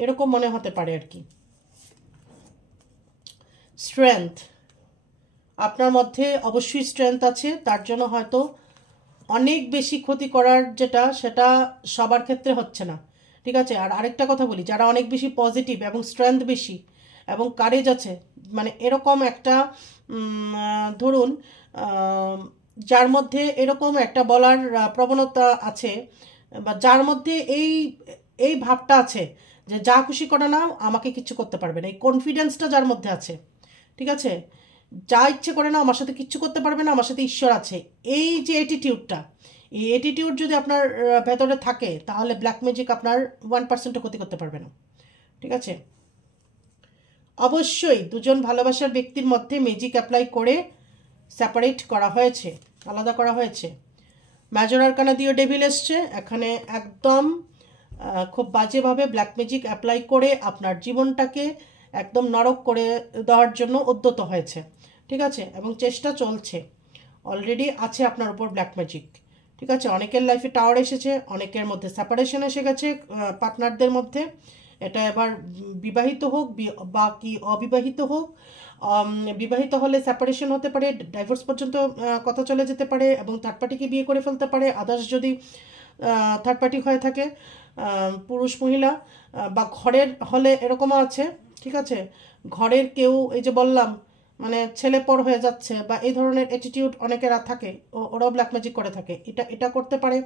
এরকম মনে হতে পারে আর কি। স্ট্রেংথ, আপনার মধ্যে অবশ্যই স্ট্রেংথ আছে, তার জন্য হয়তো অনেক বেশি ক্ষতি করার যেটা, সেটা সবার ক্ষেত্রে হচ্ছে না, ঠিক আছে। আর আরেকটা কথা বলি, যারা অনেক বেশি পজিটিভ এবং স্ট্রেংথ বেশি এবং কারেজ আছে, মানে এরকম একটা ধরুন যার মধ্যে এরকম একটা বলার প্রবণতা আছে, বা যার মধ্যে এই এই ভাবটা আছে যে যা খুশি করে নাও, আমাকে কিচ্ছু করতে পারবে না, এই কনফিডেন্সটা যার মধ্যে আছে, ঠিক আছে, যা ইচ্ছে করে না, আমার সাথে কিচ্ছু করতে পারবে না, আমার সাথে ঈশ্বর আছে, এই যে অ্যাটিটিউডটা, এই অ্যাটিটিউড যদি আপনার ভেতরে থাকে, তাহলে ব্ল্যাক ম্যাজিক আপনার 1%ও ক্ষতি করতে পারবে না, ঠিক আছে। অবশ্যই দুজন ভালোবাসার ব্যক্তির মধ্যে ম্যাজিক অ্যাপ্লাই করে সেপারেট করা হয়েছে, আলাদা করা হয়েছে। মেজর আরকানা দিয়ে ডেভিল এসছে এখানে, একদম খুব বাজেভাবে ব্ল্যাক ম্যাজিক অ্যাপ্লাই করে আপনার জীবনটাকে একদম নরক করে দেওয়ার জন্য উদ্যত হয়েছে, ঠিক আছে, এবং চেষ্টা চলছে, অলরেডি আছে আপনার উপর ব্ল্যাক ম্যাজিক, ঠিক আছে। অনেকের লাইফে টাওয়ার এসেছে, অনেকের মধ্যে সেপারেশন এসে গেছে পার্টনারদের মধ্যে, এটা এবার বিবাহিত হোক বা কি অবিবাহিত হোক, বিবাহিত হলে সেপারেশন হতে পারে, ডাইভোর্স পর্যন্ত কথা চলে যেতে পারে, এবং থার্ড পার্টিকে বিয়ে করে ফেলতে পারে, আদার্স যদি থার্ড পার্টি হয়ে থাকে, পুরুষ মহিলা, বা ঘরের হলে এরকমও আছে, ঠিক আছে, ঘরের কেউ, এই যে বললাম মানে ছেলে পর হয়ে যাচ্ছে, বা এই ধরনের অ্যাটিটিউড অনেকেরা থাকে, ওরাও ব্ল্যাক ম্যাজিক করে থাকে, এটা করতে পারে।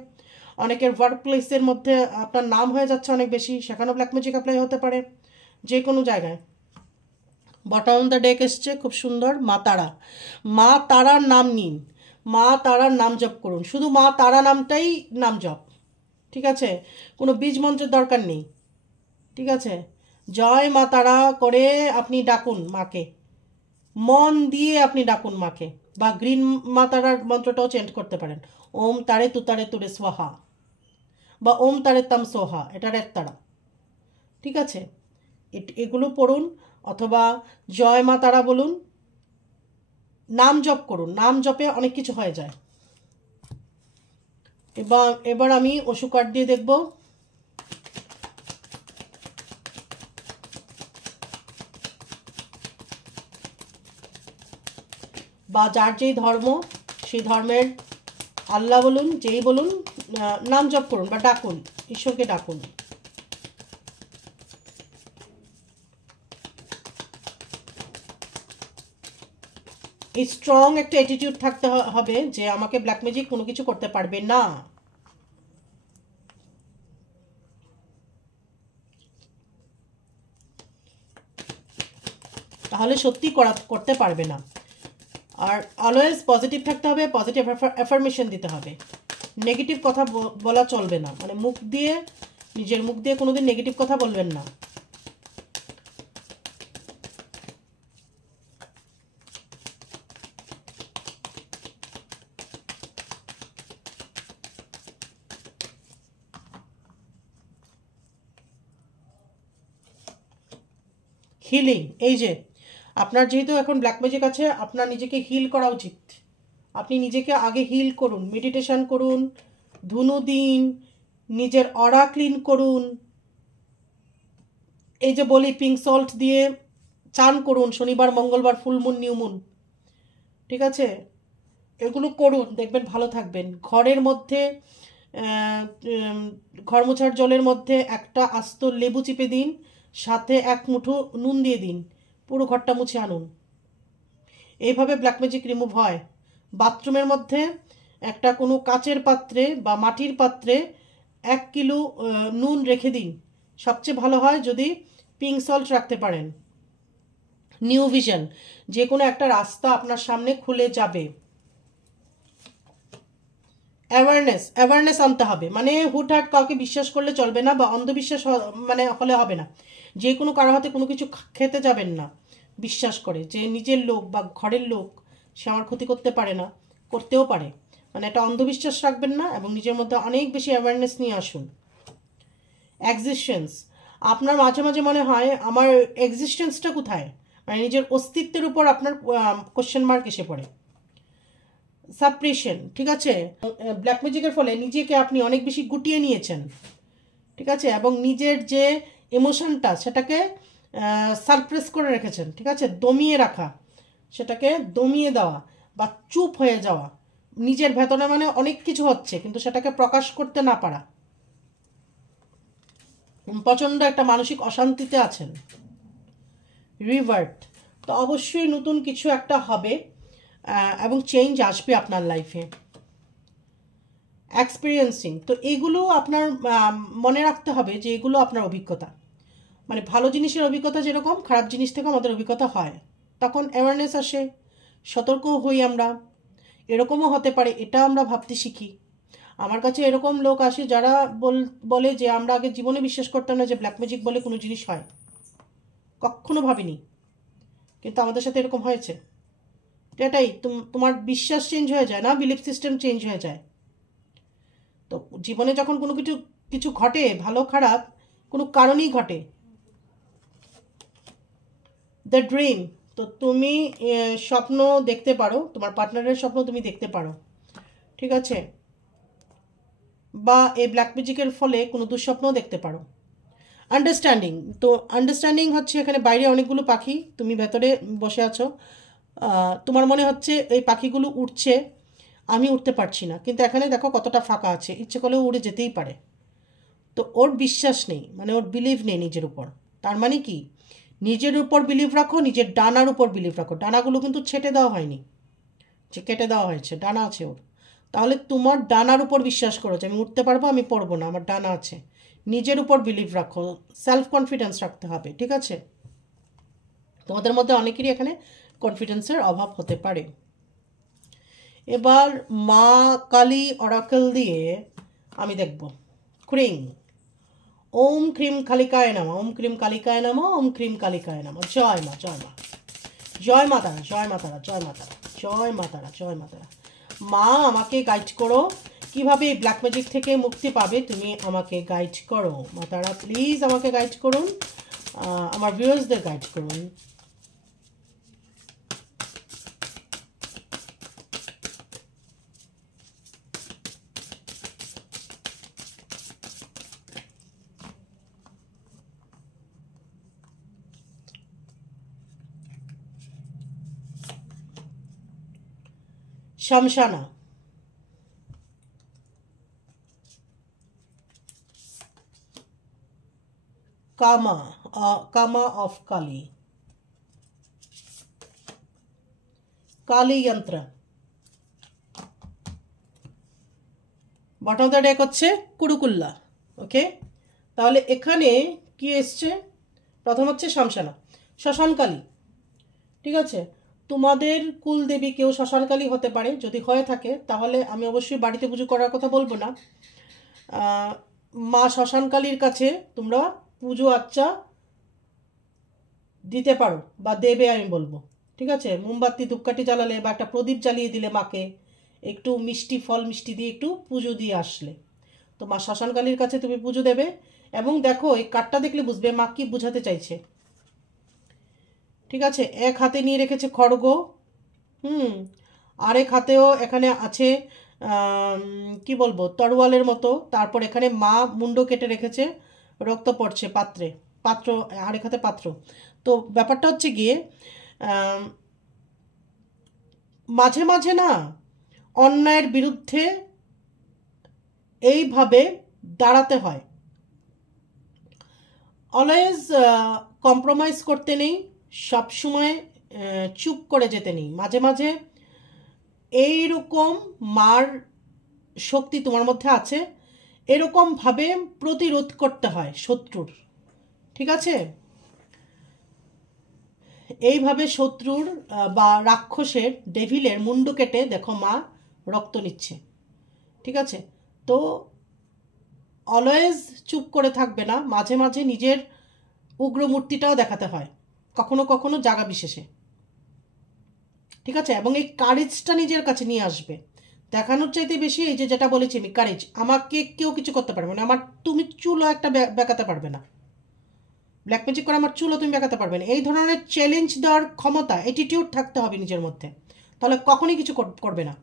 অনেকের ওয়ার্ক প্লেসের মধ্যে আপনার নাম হয়ে যাচ্ছে অনেক বেশি, সেখানেও ব্ল্যাক ম্যাজিক অ্যাপ্লাই হতে পারে, যে কোনো জায়গায়। বটম দ্য ডেক এসছে খুব সুন্দর, মা তারা, মা তারার নাম নিন, মা তারার নাম জপ করুন, শুধু মা তারা নামটাই নাম জপ, ঠিক আছে, কোনো বীজ মন্ত্রের দরকার নেই, ঠিক আছে। জয় মা তারা করে আপনি ডাকুন মাকে, মন দিয়ে আপনি ডাকুন মাকে, বা গ্রিন মা তারার মন্ত্রটাও চেঞ্জ করতে পারেন, ওম তারে তুতারে তুরে সোহা, বা ওম তারে তাম সোহা, এটার এক তারা, ঠিক আছে, এগুলো পড়ুন, অথবা জয় মা তারা বলুন, নাম জপ করুন, নাম জপে অনেক কিছু হয়ে যায়। এবার আমি ওষু কার্ড দিয়ে দেখব। বা যার যেই ধর্ম, সেই ধর্মের আল্লাহ বলুন, যেই বলুন, নাম জপ করুন বা ডাকুন, ঈশ্বরকে ডাকুন। এই স্ট্রং একটা অ্যাটিটিউড থাকতে হবে যে আমাকে ব্ল্যাক ম্যাজিক কোনো কিছু করতে পারবে না। তাহলে সত্যি করতে পারবে না। আর অলওয়েজ পজিটিভ থাকতে হবে, পজিটিভ অ্যাফার্মেশন দিতে হবে। নেগেটিভ কথা বলা চলবে না, মানে নিজের মুখ দিয়ে কোনোদিন নেগেটিভ কথা বলবেন না। হিলিং, এই যে আপনার যেহেতু এখন ব্ল্যাক ম্যাজিক আছে, আপনার নিজেকে হিল করা উচিত। আপনি নিজেকে আগে হিল করুন, মেডিটেশন করুন, ধুনো দিন, নিজের অরা ক্লিন করুন। এই যে বলি পিঙ্ক সল্ট দিয়ে চান করুন, শনিবার, মঙ্গলবার, ফুল মুন, নিউ মুন, ঠিক আছে? এগুলো করুন, দেখবেন ভালো থাকবেন। ঘরের মধ্যে ঘর মোছার জলের মধ্যে একটা আস্ত লেবু চিপে দিন, সাথে এক মুঠো নুন দিয়ে দিন, পুরো ঘরটা মুছে আনুন। এইভাবে ব্ল্যাক ম্যাজিক রিমুভ হয়। বাথরুমের মধ্যে একটা কোনো কাচের পাত্রে বা মাটির পাত্রে 1 কিলো নুন রেখে দিন। সবচেয়ে ভালো হয় যদি পিঙ্ক সল্ট রাখতে পারেন। নিউ ভিশন, যে কোনো একটা রাস্তা আপনার সামনে খুলে যাবে। অ্যাওয়ারনেস আনতে হবে, মানে হুটহাট কাউকে বিশ্বাস করলে চলবে না, বা অন্ধবিশ্বাস মানে হলে হবে না। যে কোনো কারো হাতে কোনো কিছু খেতে যাবেন না বিশ্বাস করে যে নিজের লোক বা ঘরের লোক সে আমার ক্ষতি করতে পারে না, করতেও পারে, মানে একটা অন্ধবিশ্বাস রাখবেন না, এবং নিজের মধ্যে অনেক বেশি অ্যাওয়ারনেস নিয়ে আসুন। এক্সিস্টেন্স, আপনার মাঝে মাঝে মনে হয় আমার এক্সিস্টেন্সটা কোথায়, মানে নিজের অস্তিত্বের উপর আপনার কোশ্চেন মার্ক এসে পড়ে। সাপ্রেশন, ঠিক আছে? ব্ল্যাক ম্যাজিকের ফলে নিজেকে আপনি অনেক বেশি গুটিয়ে নিয়েছেন, ঠিক আছে, এবং নিজের যে ইমোশনটা সেটাকে সারপ্রেস করে রেখেছেন, ঠিক আছে? দমিয়ে রাখা, সেটাকে দমিয়ে দেওয়া বা চুপ হয়ে যাওয়া, নিজের ভেতরে মানে অনেক কিছু হচ্ছে কিন্তু সেটাকে প্রকাশ করতে না পারা, প্রচণ্ড একটা মানসিক অশান্তিতে আছেন। রিভার্ট, তো অবশ্যই নতুন কিছু একটা হবে এবং চেঞ্জ আসবে আপনার লাইফে। এক্সপিরিয়েন্সিং, তো এগুলো আপনার মনে রাখতে হবে যে এগুলো আপনার অভিজ্ঞতা, মানে ভালো জিনিসের অভিজ্ঞতা যেরকম, খারাপ জিনিস থেকে আমাদের অভিজ্ঞতা হয়, তখন অ্যাওয়ারনেস আসে, সতর্ক হই আমরা। এরকমও হতে পারে, এটা আমরা ভাবতে শিখি। আমার কাছে এরকম লোক আসে যারা বলে যে আমরা আগে জীবনে বিশ্বাস করতাম না যে ব্ল্যাক ম্যাজিক বলে কোনো জিনিস হয়, কখনো ভাবিনি, কিন্তু আমাদের সাথে এরকম হয়েছে। এটাই তোমার বিশ্বাস চেঞ্জ হয়ে যায় না, বিলিফ সিস্টেম চেঞ্জ হয়ে যায়। তো জীবনে যখন কোনো কিছু কিছু ঘটে, ভালো খারাপ কোনো কারণেই ঘটে। দ্য ড্রিম, তো তুমি স্বপ্ন দেখতে পারো, তোমার পার্টনারের স্বপ্ন তুমি দেখতে পারো, ঠিক আছে? বা এই ব্ল্যাক ম্যাজিকের ফলে কোনো দুঃস্বপ্নও দেখতে পারো। আন্ডারস্ট্যান্ডিং, তো আন্ডারস্ট্যান্ডিং হচ্ছে এখানে বাইরে অনেকগুলো পাখি, তুমি ভেতরে বসে আছো, তোমার মনে হচ্ছে এই পাখিগুলো উঠছে, আমি উঠতে পারছি না, কিন্তু এখানে দেখো কতটা ফাঁকা আছে, ইচ্ছে করলেও উড়ে যেতেই পারে। তো ওর বিশ্বাস নেই, মানে ওর বিলিভ নেই নিজের উপর। তার মানে কি, নিজের উপর বিলিভ রাখো, নিজের ডানার উপর বিলিভ রাখো। ডানাগুলো কিন্তু ছেটে দেওয়া হয়নি, যে কেটে দেওয়া হয়েছে, ডানা আছে ওর। তাহলে তোমার ডানার উপর বিশ্বাস করো যে আমি উঠতে পারবো, আমি পড়বো না, আমার ডানা আছে। নিজের উপর বিলিভ রাখো, সেলফ কনফিডেন্স রাখতে হবে, ঠিক আছে? তোমাদের মধ্যে অনেকেরই এখানে কনফিডেন্সের অভাব হতে পারে। এবার মা কালী অরাকেল দিয়ে আমি দেখব। ক্রিং, ওম ক্রিম কালিকায় নামা, ওম ক্রিম কালিকায় নামা, ওম ক্রিম কালিকায় নামা। জয় মা, জয় মা, জয় মা তারা, জয় মা তারা, জয় মা তারা, জয় মা তারা, জয় মা তারা। মা আমাকে গাইড করো, কিভাবে এই ব্ল্যাক ম্যাজিক থেকে মুক্তি পাবে তুমি আমাকে গাইড করো। মা তারা প্লিজ আমাকে গাইড করুন, আমার ভিউয়ার্সদের গাইড করুন। শামশানা, कामा, कामा ऑफ काली, काली यंत्र। बटम ऑफ द डेक হচ্ছে কুরুকুল্লা। ওকে, তাহলে এখানে কি এসছে? প্রথম হচ্ছে শামসানা, শ্মশানকালী। ঠিক আছে, তোমাদের কুলদেবী কেউ শ্মশানকালী হতে পারে, যদি হয়ে থাকে তাহলে আমি অবশ্যই বাড়িতে পুজো করার কথা বলবো না। মা শ্মশানকালীর কাছে তোমরা পুজো আচ্চা দিতে পারো বা দেবে, আমি বলবো। ঠিক আছে, মোমবাতি ধূপকাঠি জ্বালালে বা একটা প্রদীপ জ্বালিয়ে দিলে মাকে, একটু মিষ্টি ফল মিষ্টি দিয়ে একটু পুজো দিয়ে আসলে, তো মা শ্মশানকালীর কাছে তুমি পুজো দেবে। এবং দেখো এই কার্ডটা দেখলে বুঝবে মা কি বোঝাতে চাইছে। ঠিক আছে, এক হাতে নিয়ে রেখেছে খড়গ, আরেক হাতেও এখানে আছে কি বলবো তরোয়ালের মতো। তারপর এখানে মা মুন্ড কেটে রেখেছে, রক্ত পড়ছে পাত্রে, পাত্র আরেক হাতে পাত্র। তো ব্যাপারটা হচ্ছে গিয়ে মাঝে মাঝে না অন্যায়ের বিরুদ্ধে এইভাবে দাঁড়াতে হয়। অলওয়েজ কম্প্রোমাইজ করতে নেই, সবসময় চুপ করে যেতে নেই। মাঝে মাঝে এইরকম মার শক্তি তোমার মধ্যে আছে, এরকমভাবে প্রতিরোধ করতে হয় শত্রুর। ঠিক আছে, এইভাবে শত্রুর বা রাক্ষসের, ডেভিলের মুন্ডু কেটে দেখো মা রক্ত নিচ্ছে। ঠিক আছে, তো অলওয়েজ চুপ করে থাকবে না, মাঝে মাঝে নিজের উগ্র মূর্তিটাও দেখাতে হয়, কখনো কখনো জায়গা বিশেষে। ঠিক আছে, এবং এই কারেজটা নিজের কাছে নিয়ে আসবে। দেখানোর চাইতে বেশি এই যে যেটা বলেছি আমি, কারেজ। আমাকে কেউ কিছু করতে পারবে না, আমার তুমি চুলও একটা বেঁকাতে পারবে না, ব্ল্যাক ম্যাজিক করে আমার চুলও তুমি বেঁকাতে পারবে না। এই ধরনের চ্যালেঞ্জ দেওয়ার ক্ষমতা, অ্যাটিটিউড থাকতে হবে নিজের মধ্যে, তাহলে কখনই কিছু করবে না।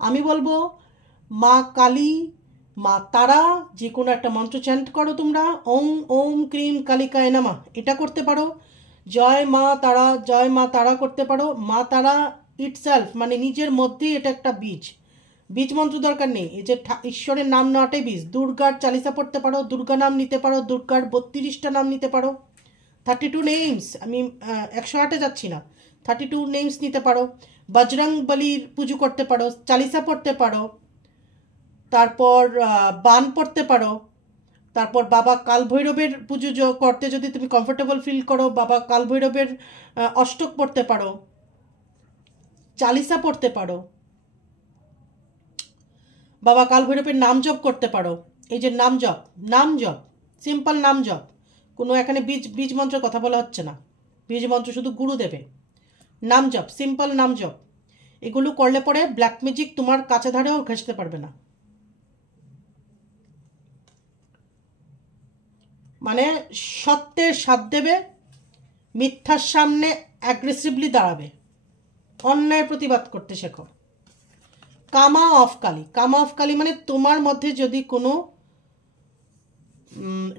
আমি বলবো মা কালী, মা তারা, যে কোনো একটা মন্ত্র চ্যান্ট করো তোমরা, ওম ওম ক্রিম কালিকায় নামা, এটা করতে পারো। জয় মা তারা, জয় মা তারা করতে পারো। মা তারা ইটসেলফ মানে নিজের মধ্যেই এটা একটা বীজ, বীজ মন্ত্র দরকার নেই, এই যে ঈশ্বরের নাম নেওয়াটাই বীজ। দুর্গার চালিসা পড়তে পারো, দুর্গা নাম নিতে পারো, দুর্গার 32টা নাম নিতে পারো, 32 নেমস, আমি 108-এ যাচ্ছি না, 32 নেমস নিতে পারো। বজরং বলির পুজো করতে পারো, চালিসা পড়তে পারো, তারপর বান পড়তে পারো, তারপর বাবা কালভৈরবের পুজো করতে যদি তুমি কমফোর্টেবল ফিল করো, বাবা কালভৈরবের অষ্টক পড়তে পারো, চালিসা পড়তে পারো, বাবা কালভৈরবের নাম জপ করতে পারো। এই যে নাম জপ, নাম জপ, সিম্পল নাম জপ, কোনো এখানে বীজ মন্ত্রের কথা বলা হচ্ছে না, বীজ মন্ত্র শুধু গুরু দেবে। নাম জপ, সিম্পল নাম জপ, এগুলো করলে পরে ব্ল্যাক ম্যাজিক তোমার কাছে ধারেও ঘেঁষতে পারবে না। মানে সত্যের সাথ দেবে, মিথ্যার সামনে অ্যাগ্রেসিভলি দাঁড়াবে, অন্যায় প্রতিবাদ করতে শেখো। কামা অফ কালী, কামা অফ কালী মানে তোমার মধ্যে যদি কোনো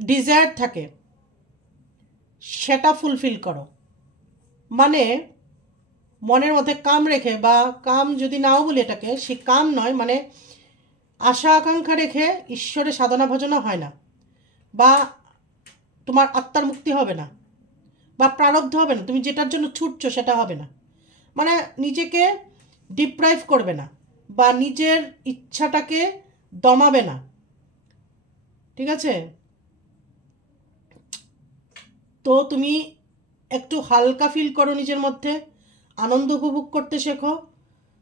ডিজায়ার থাকে সেটা ফুলফিল করো। মানে মনের মধ্যে কাম রেখে, বা কাম যদি নাও বলি এটাকে, সে কাম নয়, মানে আশা আকাঙ্ক্ষা রেখে ঈশ্বরের সাধনা ভজনা হয় না, বা তোমার আত্মার মুক্তি হবে না, বা প্রারব্ধ হবে না, তুমি যেটার জন্য ছুটছো সেটা হবে না। মানে নিজেকে ডিপ্রাইভ করবে না, বা নিজের ইচ্ছাটাকে দমাবে না। ঠিক আছে, তো তুমি একটু হালকা ফিল করো নিজের মধ্যে, আনন্দ উপভোগ করতে শেখো।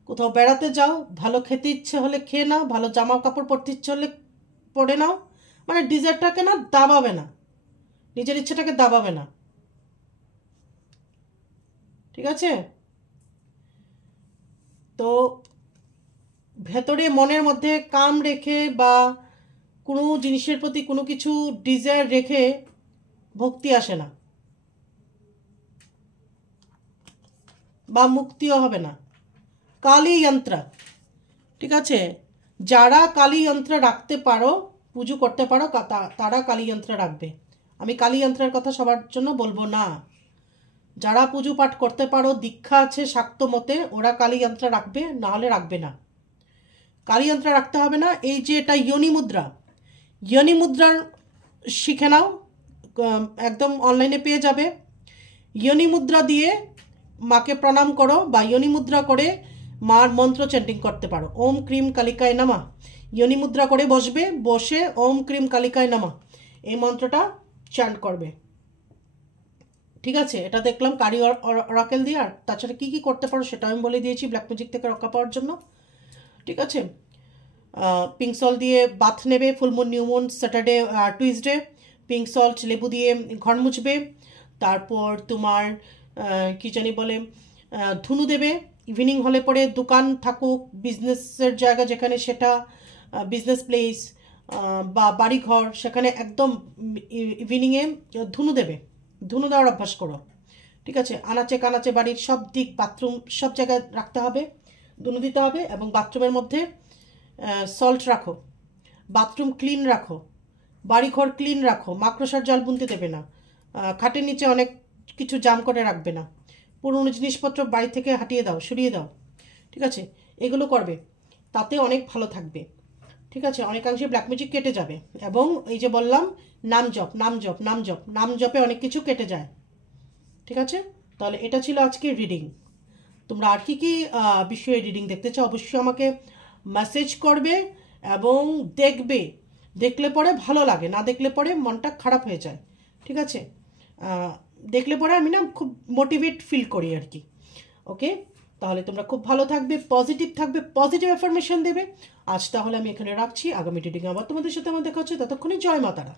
কোথাও বেড়াতে যাও, ভালো খেতে ইচ্ছে হলে খেয়ে নাও, ভালো জামা কাপড় পরতে ইচ্ছে হলে পরে নাও। মানে ডিজায়ারটাকে না দাবাবে না, নিজের ইচ্ছাটাকে দাবাবে না। ঠিক আছে, তো ভেতরে মনের মধ্যে কাম রেখে বা কোনো জিনিসের প্রতি কোনো কিছু ডিজায়ার রেখে ভক্তি আসে না, বা মুক্তিও হবে না। কালী যন্ত্র, ঠিক আছে, যারা কালী যন্ত্র রাখতে পারো, পুজো করতে পারো, তারা কালী যন্ত্র রাখবে। আমি কালী যন্ত্রের কথা সবার জন্য বলবো না। যারা পুজো পাঠ করতে পারো, দীক্ষা আছে শাক্ত মতে, ওরা কালী যন্ত্র রাখবে, না হলে রাখবে না। কালী যন্ত্র রাখতে হবে না। এই যে এটা ইয়োনি মুদ্রা, ইয়োনি মুদ্রার শিখে নাও, একদম অনলাইনে পেয়ে যাবে। ইয়োনি মুদ্রা দিয়ে মাকে প্রণাম করো বা ইয়োনি মুদ্রা করে মার মন্ত্র চ্যান্টিং করতে পারো। ওম ক্রিম কালিকায় নামা, ইয়োনি মুদ্রা করে বসবে, বসে ওম ক্রিম কালিকায় নামা এই মন্ত্রটা চ্যান্ট করবে। ঠিক আছে, এটা দেখলাম কারি অরাকেল দিয়ে। আর তাছাড়া কী কী করতে পারো সেটা আমি বলে দিয়েছি ব্ল্যাক ম্যাজিক থেকে রক্ষা পাওয়ার জন্য। ঠিক আছে, পিঙ্ক সল্ট দিয়ে বাথ নেবে, full moon, new moon, Saturday, Tuesday. Pink salt লেবু দিয়ে ঘর মুছবে। তারপর তোমার কি জানি বলে ধুনু দেবে। ইভিনিং হলে পরে দোকান থাকুক, বিজনেসের জায়গা যেখানে সেটা, বিজনেস প্লেস বা বাড়িঘর, সেখানে একদম ইভিনিংয়ে ধুনু দেবে। ধুনু দেওয়ার অভ্যাস করো। ঠিক আছে, আনাচে কানাচে বাড়ির সব দিক, বাথরুম, সব জায়গায় রাখতে হবে, ধুনু দিতে হবে। এবং বাথরুমের মধ্যে সল্ট রাখো, বাথরুম ক্লিন রাখো, বাড়িঘর ক্লিন রাখো, মাকড়সার জাল বুনতে দেবে না, খাটের নিচে অনেক কিছু জাম করে রাখবে না, পুরনো জিনিসপত্র বাড়ি থেকে হাটিয়ে দাও, সরিয়ে দাও। ঠিক আছে, এগুলো করবে, তাতে অনেক ভালো থাকবে। ঠিক আছে, অনেকাংশে ব্ল্যাক ম্যাজিক কেটে যাবে। এবং এই যে বললাম নাম জপ, নাম জপ, নাম জপ, নাম জপে অনেক কিছু কেটে যায়। ঠিক আছে, তাহলে এটা ছিল আজকের রিডিং। তোমরা আর কি কি বিষয়ে রিডিং দেখতে চাও অবশ্যই আমাকে মেসেজ করবে এবং দেখবে। দেখলে পরে ভালো লাগে, না দেখলে পরে মনটা খারাপ হয়ে যায়। ঠিক আছে, দেখলে পরে আমি না খুব মোটিভেট ফিল করি আর কি। ওকে, তাহলে তোমরা খুব ভালো থাকবে, পজিটিভ থাকবে, পজিটিভ ইনফরমেশন দেবে। আজ তাহলে আমি এখানে রাখছি, আগামী রিডিং আবার তোমাদের সাথে আমার দেখা হচ্ছে। ততক্ষণে জয় মাতারা।